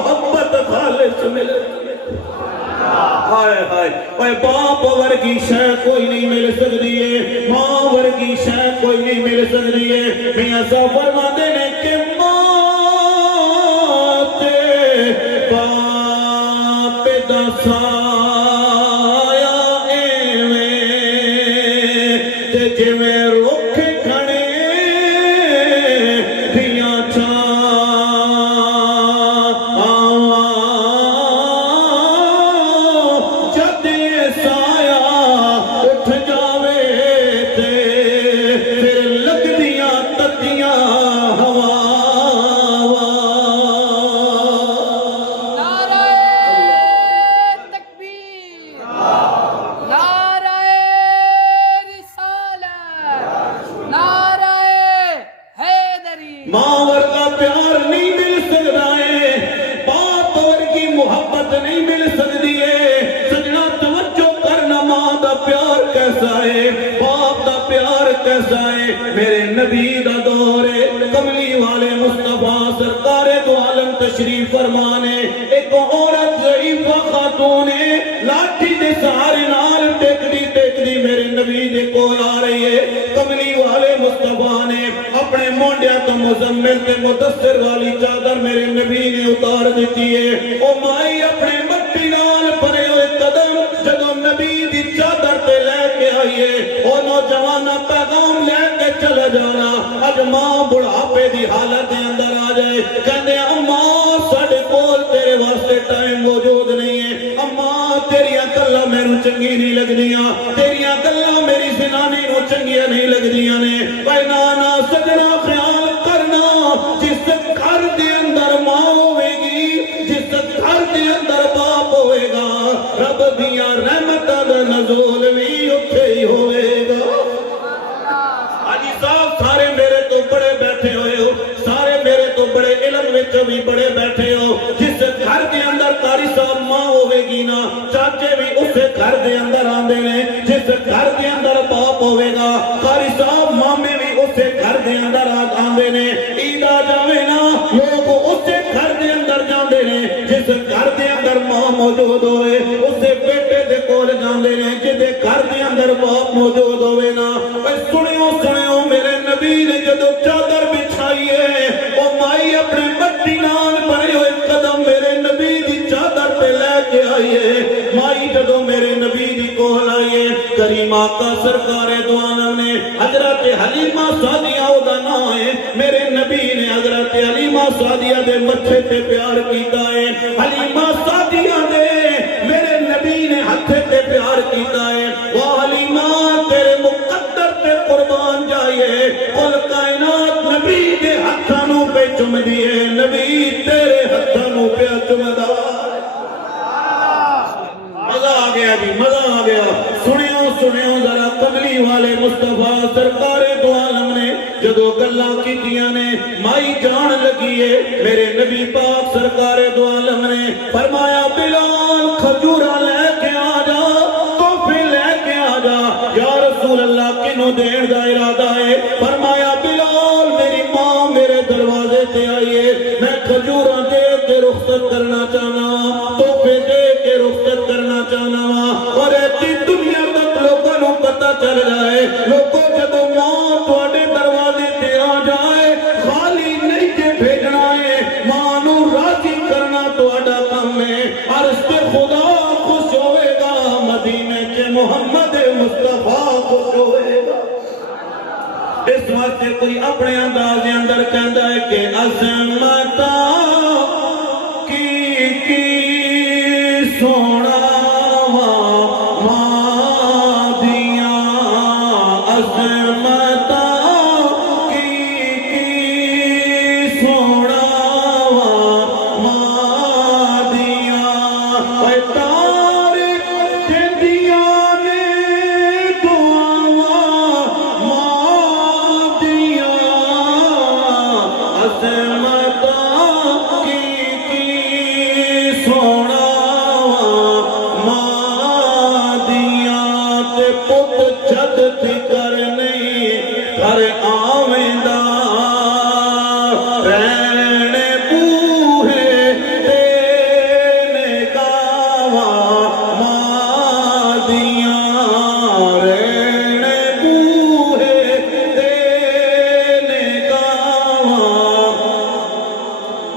محبت خالص ملے ہائے ہائے اے باپ ورگی شے کوئی نہیں مل سکتی ہے ماں ورگی شے کوئی نہیں مل سکتی ہے میاں صاحب فرماتے نے کہ ماں تے باپ دا سایہ ایویں تے جویں رکھ کھڑے دیاں ماں ورگا پیار نہیں مل سکتا ہے باپ ورگی محبت نہیں مل سکتی ہے سجنا توجہ کرنا ماں دا پیار کیسا ہے باپ دا پیار کیسا ہے میرے نبی دا دور ہے کملی والے مصطفیٰ سرکار دو عالم تشریف فرمانے ایک عورت ضعیفہ خاتون ہے لاٹھی دے سہارے نال ٹیک دی میرے نبی دے کول آ رہی ہے کملی والے مصطفیٰ نے اپنے مونڈیا تو مزمل تے مدثر والی چادر میرے نبی نے اتار دیتی ہے او مائی اپنے مٹی نال پرے ہوئے قدم جدو نبی دی چادر تے لے کے آئیے او نوجوانہ پیغام لے کے چلا جانا اج ماں بڑھاپے دی حالت اندر آ جائے کہنے اماں ساڑے کول تیرے واسطے ٹائم موجود نہیں ہے اماں تیریاں گلاں میرے چنگی نہیں لگ دیاں تیریاں گلاں میری زنانی نو چنگیاں نہیں لگ دیاں نے اے نانا سجنا خیال کرنا جس گھر دے اندر ماں ہوئے گی جس گھر دے اندر باپ ہوئے گا رب دیاں رحمتاں دا نزول بھی اتھے ہی ہوئے گا حاجی صاحب سارے میرے تو بڑے بیٹھے ہوئے ہو سارے میرے تو بڑے علم وچ بھی بڑے بیٹھے ہو جس گھر دے اندر قاری صاحب ماں ہوئے گی نا چاچے بھی اسے گھر دے اندر آندے نے جس گھر دے اندر باپ ہوئے گا قاری صاحب مامے بھی اسے گھر دے اندر آندے نے عید آ جاوے نا لوگ اسے گھر دے اندر جاندے نے جس گھر دے اندر ماں موجود ہوئے اسے بیٹے دے کول جاندے نے جدے گھر دے اندر باپ موجود ہوئے نا سنیو میرے نبی نے جدو چادر بچھائی ہے او مائی اپنے مٹی نال بھرے ہوئے قدم میرے نبی دی چادر پہ لے کے آئی ہے مائی جدو میرے نبی دی کول آئی ہے کریم آقا سرکار دو عالم نے حضرت حلیمہ سعدیہ دا نام ہے میرے نبی نے حضرت حلیمہ سعدیہ دے متھے تے پیار کیتا ہے حلیمہ سعدیہ دے میرے نبی نے ہتھے تے پیار کیتا ہے وہ حلیمہ تیرے مقدر تے قربان جائیے کل کائنات نبی دے ہتھانوں پہ چم دیئے نبی تیرے ہتھانوں پہ چم دا مزہ آ گیا جی مزہ آ گیا سنیو ذرا کملی والے مصطفیٰ سرکار دو عالم نے جدو گلاں کیتیاں نے مائی جان لگیے میرے نبی پاک سرکار دو عالم نے فرمایا بلال کھجورا لے کے آ جا تحفے لے کے آ جا یا رسول اللہ کنوں دین دا ارادہ ہے فرمایا بلال میری ماں میرے دروازے تے آئیے میں کھجورا دے کے رخصت کرنا چاہنا تحفے دے کے رخصت کرنا چاہنا اور ایسی دنیا تک لوگوں کو پتہ چل جائے لوگوں جدو ماں تواڈے دروازے تے آ جائے خالی نہیں کے بھیجنا ہے ماں نو راضی کرنا تواڈا کام ہے عرش پہ خدا خوش ہوئے گا مدینے کے محمد مصطفیٰ خوش ہوئے گا اس واسطے کوئی اپنے انداز اندر کہندا ہے کہ عظمتاں کی سونا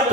8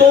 2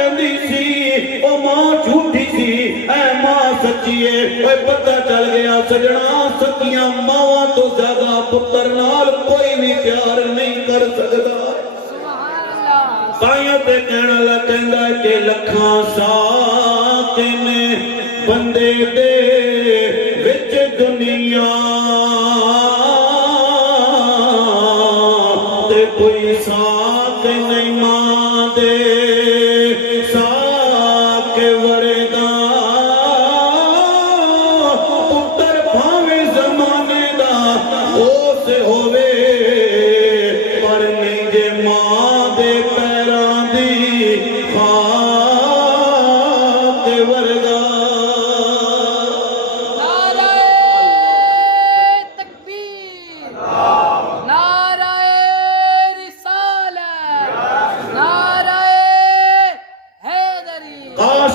کہندی سی او ماں جھوٹی سی اے ماں سچی ہے اوے پتہ چل گیا سجنا سکیاں ماواں تو زیادہ پتر نال کوئی بھی پیار نہیں کر سکدا تائیں تے کہنا لگا کہ لکھاں ساکن بندے دے وچ دنیا تے کوئی ساک نہیں ماں دے ساک ورگا پتر بھاویں زمانے دا او سے ہووے پر نہیں جے ماں دے پیراں دی خاک ورگا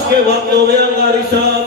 کے وقت ہو گیا قاری صاحب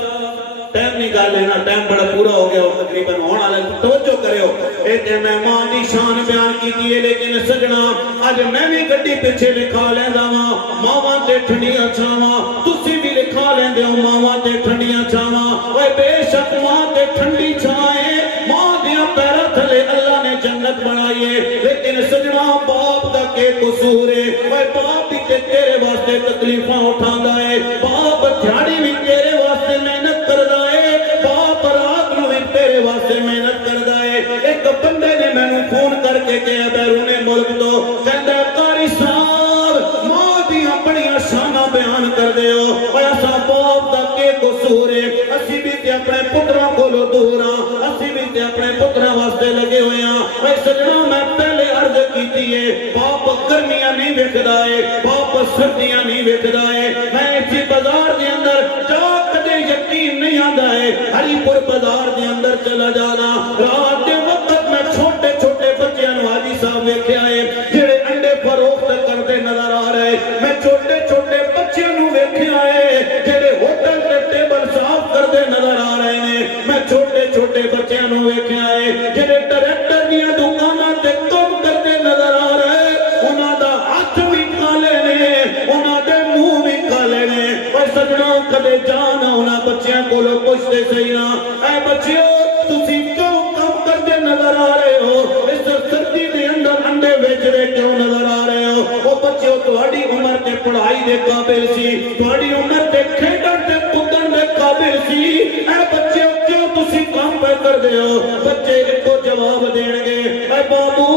ٹائم نکال لینا ٹائم بڑا پورا ہو گیا اور تقریباً ہونے والا توجہ کرے ہو ایک میں ماں دی شان بیان کی دیئے لیکن سجنا آج میں بھی گڈی پیچھے لکھا لیندہ ماں تے ٹھنڈیاں چھاواں تسی بھی لکھا لیندے ہو ماں تے ٹھنڈیاں چھاواں اوے بے شک ماں تے ٹھنڈی چھائیں ماں دیاں پیرا تھلے اللہ نے جنت بنائیے لیکن سجنا باپ دا کے قصور ہے اوے باپ بھی تیرے واسطے تکلیفاں اٹھاندا ہے باپ دھیاڑی بھی تیرے واسطے محنت کردا ہے باپ رات نو بھی تیرے واسطے محنت کردا ہے ایک بندے نے میں نے فون کر کے کہا بیرون ملک تو کہندا قاری صاحب ماں دیاں بڑیاں شاناں بیان کر دے ہو اور ایسا باپ دا کے قصور ہے اسی بھی تے اپنے پتراں کولو دور ہاں اسی بھی تے اپنے پتراں واسطے لگے ہوئے ہاں اے سجنا میں پہلے عرض کیتی ہے باپ گرمیاں نہیں ویکھدا ہے باپ سردیاں نہیں ویکھدا ہے میں اسی بازار دے اندر جا کدے یقین نہیں آندا ہے ہری پور بازار دے اندر چلا جانا رات دے وقت میں چھوٹے چھوٹے بچیاں نو حاجی صاحب ویکھیا ہے جڑے انڈے فروخت کردے نظر آ رہے میں چھوٹے چھوٹے بچیاں نو ویکھیا ہے جڑے ہوٹل تے ٹیبل صاف کردے نظر آ رہے ہیں میں چھوٹے چھوٹے بچیاں نو ویکھیا ہے جڑے ٹریکٹر دیاں دکاناں تے کم کردے نظر آ رہے انہاں دا ہاتھ بھی کالے نے انہاں دے منہ بھی کالے نے اوے سجنا کدے جانا انہاں بچیاں کولو پوچھتے صحیح نا اے بچیو تسی کیوں کم کردے نظر آ رہے ہو اس سردی دے اندر انڈے بیچ رہے کیوں نظر آ رہے ہو او بچیو تہاڈی عمر تے پڑھائی دے قابل سی تہاڈی عمر تے کھیڈن تے کودن دے قابل سی اے بچیو کیوں تسی کام پہ کر دے ہو بچے ایک کو جواب دین گے اے بابو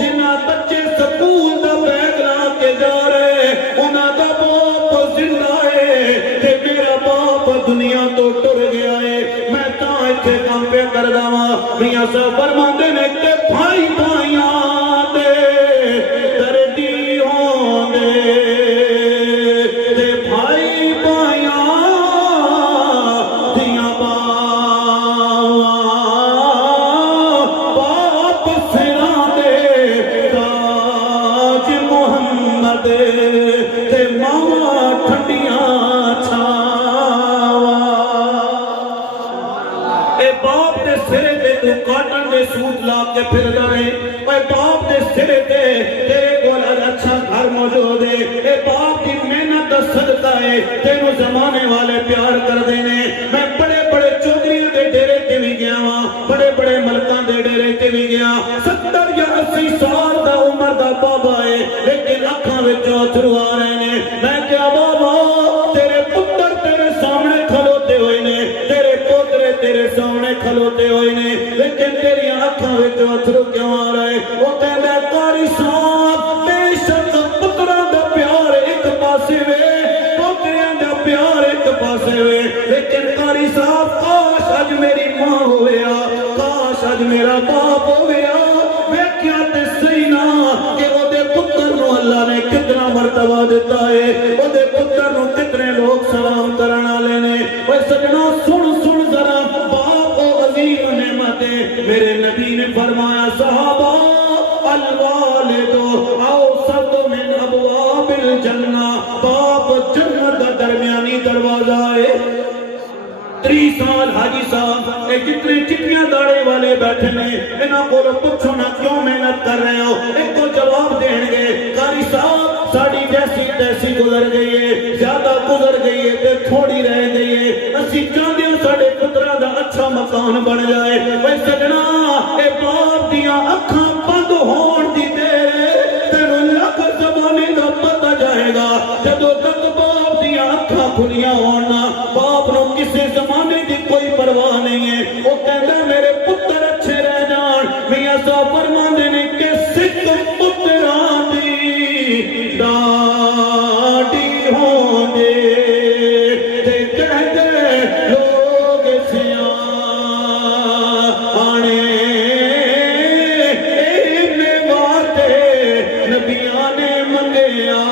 جنہ بچے سکول دا بیگ لا کے جا رہے انہاں دا باپ زندہ ہے تے میرا باپ دنیا تو ٹر گیا ہے میں تاں ایتھے کام پہ کر داواں میاں صاحب فرماندے نے کہ بھائی بھائیاں دے دردی ہوندے تے بھائی بھائیاں دیاں باپ سراں دے تاج محمد تے ماواں ٹھنڈیاں چھاواں اے باپ دے سرے تے تو کاٹن دے سوٹ لا کے پھر رہے اے باپ دے سرے تے تیرے کول اچھا گھر موجود ہے اے باپ کی محنت دا صدقہ ہے تینوں زمانے والے پیار کر دینے میں بڑے بڑے چودھریوں دے ڈیرے تے بھی گیا ہاں بڑے بڑے ملکاں دے ڈیرے تے بھی گیا 70 یا 80 سال دا عمر دا بابا ہے لیکن اکھاں وچوں اتھرو آ رہے نے میں کیا بابا تیرے پتر تیرے سامنے کھلوتے ہوئے نے تیرے پوترے تیرے سامنے کھلوتے ہوئے نے لیکن تیری اکھاں وچوں اتھرو کیوں آ رہے وہ کہندا قاری صاحب بے شک پتراں دا پیار ایک پاسے وے پوتریاں دا پیار ایک پاسے وے لیکن قاری صاحب کاش اج میری ماں ہویا کاش اج میرا باپ ہویا ویکھیا تے صحیح نا کہ او دے پتر نو اللہ نے کتنا مرتبہ دیتا ہے او دے پتر نو کتنے لوگ سلام کرن والے نے اوے سجنا سن سن ذرا باپ و عظیم نعمت ہے میرے نبی نے فرمایا صحابہ الوالد اوسط من ابواب الجنہ باپ جنت کا درمیانی دروازہ ہے 30 سال حاجی صاحب اے جتنے چٹیاں داڑے والے بیٹھے نے انہاں کو پوچھو نہ کیوں محنت کر رہے ہو ایک کو جواب دیں گے قاری صاحب ساڑی جیسی تیسی گزر گئی ہے، زیادہ گزر گئی ہے تے تھوڑی رہ گئی ہے، اسی چاہتے ہیں ساڑے پترہ دا اچھا مکان بن جائے۔ وے سجنا اے باپ دیاں اکھاں بند ہون دی دیر تینوں لکھ زمانے دا پتہ جائے گا، جدو تک باپ دیاں اکھاں کھلیاں ہونا، باپ نو کسے زمانے دی کوئی پرواہ نہیں ہے، وہ کہندا میرے پتر اچھے رہ جان۔ میاں صاحب فرماندے نے کہ سکھ پتراں دی ڈاڈی ہوندے تے کہندے لوگ سیاں آنے اے واتے نبیاں نے منگیا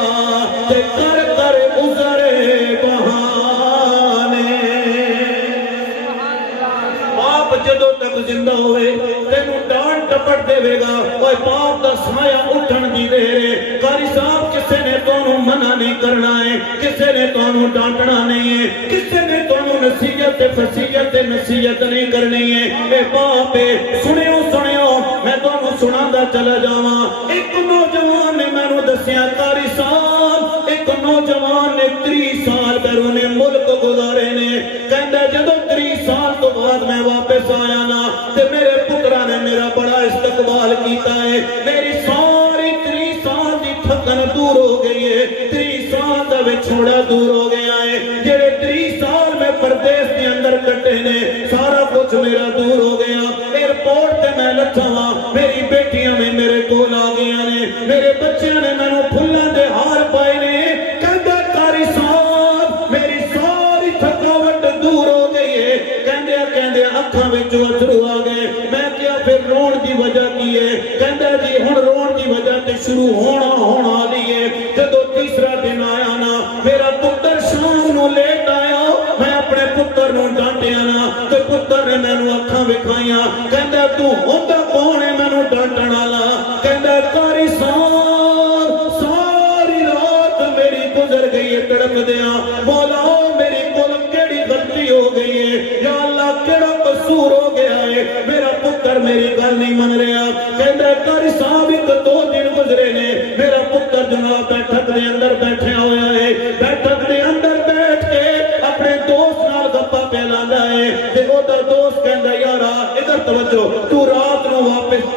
تے کر کر گزرے بہانے۔ باپ جدو تک زندہ ہوئے تینوں ڈانٹ ٹپٹ دے گا، اوے باپ دا سایہ اٹھن دی دے۔ قاری صاحب کسے نے تانوں منع نہیں کرنا ہے، کسے نے تانوں ڈانٹنا نہیں ہے، کسے نے تانوں نصیحت فصیحت نصیحت نہیں کرنی ہے۔ اے باپ سنیو سنیو میں تانوں سنادا چلا جاواں۔ ایک نوجوان نے مینوں دسیا قاری صاحب، ایک نوجوان نے 30 سال بیرون ملک گزارے نے، کہندا جدوں 30 سال تو بعد میں واپس آیا نا تے میرے پترا نے میرا بڑا استقبال کیتا ہے، میری ساری 30 سال دی تھکن دور ہو گئی ہے، 30 سال دا وچھوڑا دور ہو گیا ہے، جڑے 30 سال میں پردیس دے اندر کٹے نے سارا کچھ میرا دور ہو گیا۔ ایئرپورٹ تے میں لٹھا وا، میری بیٹیاں میں میرے کول آ گئیاں نے، میرے بچیاں نے مینوں پھلاں دے ہار پائے نے، کہندا قاری صاحب میری ساری تھکاوٹ دور ہو گئی ہے، کہندے اکھاں وچ اتھرو آ گئے۔ میں کیا پھر رون دی وجہ کی ہے؟ کہندا جی ہن رون دی وجہ تے شروع ہونا لی ہے۔ جدو تیسرا دن آیا نا میرا پتر شام نو لیٹ آیا، میں اپنے پتر نو ڈانٹیا نا تے پتر نے مینوں اکھاں وکھائیاں، کہندا تو ہوندا کون ہے مینوں ڈانٹن والا؟ کہندا قاری صاحب ساری رات میری گزر گئی ہے تڑپدیاں، مولا میری کول کیڑی غلطی ہو گئی ہے یا اللہ کیڑا قصور ہو گیا ہے، میرا پتر میری گل نہیں من رہا۔ کہندا قاری صاحب ایک 2 دن گزرے نے، میرا پتر جناب بیٹھک دے اندر بیٹھا ہویا ہے، بیٹھک دے اندر بیٹھ کے اپنے دوست نال گپا پہ لاندا ہے تے اودا دوست کہندا یارا ادھر توجہ، تو رات نو واپس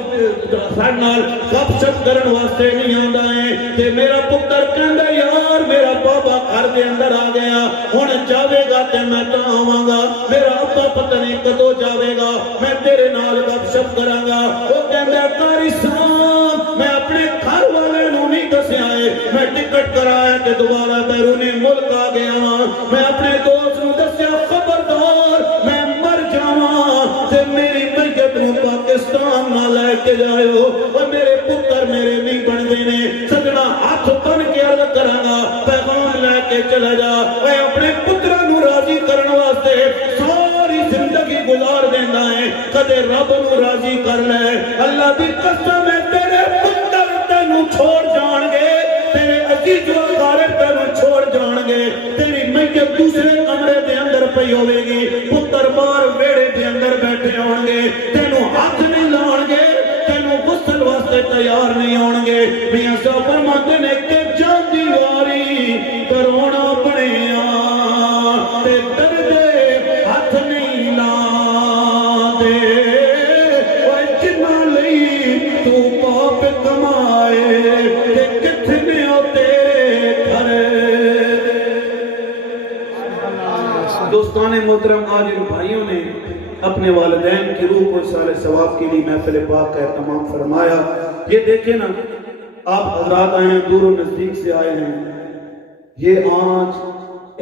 ساڈے نال گپ شپ کرن واسطے نہیں آندا ہے تے میرا پتر کہندا یار میرا بابا گھر دے اندر آ گیا، ہن جاوے گا تے میں تاں آواں گا، میرا ابا پتہ نہیں کدوں جاوے گا، میں تیرے نال گپ شپ کراں گا۔ او کہندا قاری صاحب میں اپنے گھر والے نو نہیں دسیا ہے، میں ٹکٹ کرایا تے دوبارہ بیرونی ملک آ گیا ہاں، میں اپنے دوست نو دسیا خبردار میں مر جاواں تے میری میت نو پاکستان نہ لے کے جائیو، اور میرے پتر میرے نہیں بندے نے۔ سجنا ہاتھ بن کے عرض کراں گا پیغام لے کے چلا جا، اے اپنے پتراں نو راضی کرن واسطے ساری زندگی گزار دیندا ہے، کدے رب نو راضی کر لے۔ اللہ دی قسم ہے تیرے پتر تینوں چھوڑ جان گے، تیرے عزیز و اقارب تینوں چھوڑ جان گے، تیری میت دوسرے کمرے دے اندر پئی ہوے گی، پتر باہر ویڑے دے اندر بیٹھے ہون گے، تینوں ہاتھ نہیں لاؤن گے، تینوں غسل واسطے تیار نہیں ہون گے۔ میاں صاحب فرماندے نے کہ جاندی واری کرونا بنیا تے دردے ہاتھ نہیں لاندے، اوے جنہاں لئی تو پاپ کمائے تے کتنے او تیرے گھر۔ دوستان محترم آج ان بھائیوں نے اپنے والدین کی روح کو سال ثواب کے لیے محفل پاک کا اہتمام فرمایا۔ یہ دیکھیں نا آپ حضرات آئے ہیں، دور و نزدیک سے آئے ہیں، یہ آج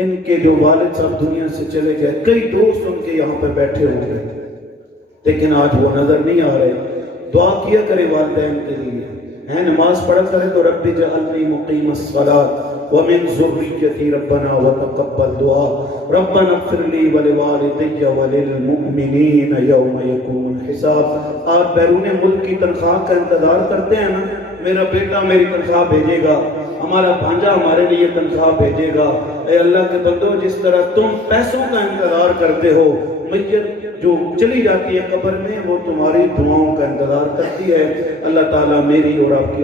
ان کے جو والد صاحب دنیا سے چلے گئے، کئی دوست ان کے یہاں پہ بیٹھے ہو گئے لیکن آج وہ نظر نہیں آ رہے۔ دعا کیا کرے والدین کے لیے، ہے نماز پڑھا کرے تو رب جعلنی مقیم الصلاۃ ومن ذریتی ربنا وتقبل دعا ربنا اغفر لی ولوالدی وللمؤمنین یوم یقوم الحساب۔ آپ بیرون ملک کی تنخواہ کا انتظار کرتے ہیں نا، میرا بیٹا میری تنخواہ بھیجے گا، ہمارا بھانجا ہمارے لیے تنخواہ بھیجے گا۔ اے اللہ کے بندو، جس طرح تم پیسوں کا انتظار کرتے ہو، میت جو چلی جاتی ہے قبر میں وہ تمہاری دعاؤں کا انتظار کرتی ہے۔ اللہ تعالیٰ میری اور آپ کی